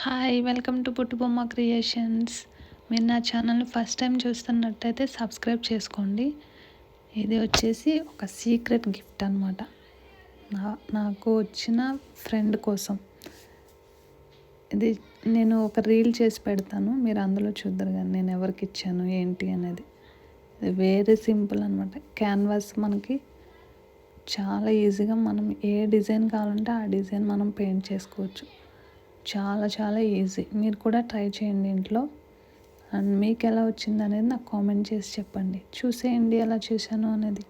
Hi welcome to బొమ్మ creations. మీరు నా ఛానల్ని ఫస్ట్ టైం చూస్తున్నట్టయితే సబ్స్క్రైబ్ చేసుకోండి. ఇది వచ్చేసి ఒక సీక్రెట్ గిఫ్ట్ అనమాట. నాకు వచ్చిన ఫ్రెండ్ కోసం ఇది నేను ఒక రీల్ చేసి పెడతాను, మీరు అందులో చూద్దరు కానీ నేను ఎవరికి ఇచ్చాను ఏంటి అనేది. ఇది వెరీ సింపుల్ అనమాట. క్యాన్వాస్ మనకి చాలా ఈజీగా మనం ఏ డిజైన్ కావాలంటే ఆ డిజైన్ మనం పెయింట్ చేసుకోవచ్చు. చాలా చాలా ఈజీ. మీరు కూడా ట్రై చేయండి ఇంట్లో. అండ్ మీకు ఎలా వచ్చింది అనేది నాకు కామెంట్ చేసి చెప్పండి. చూసేయండి ఎలా చేశాను అనేది.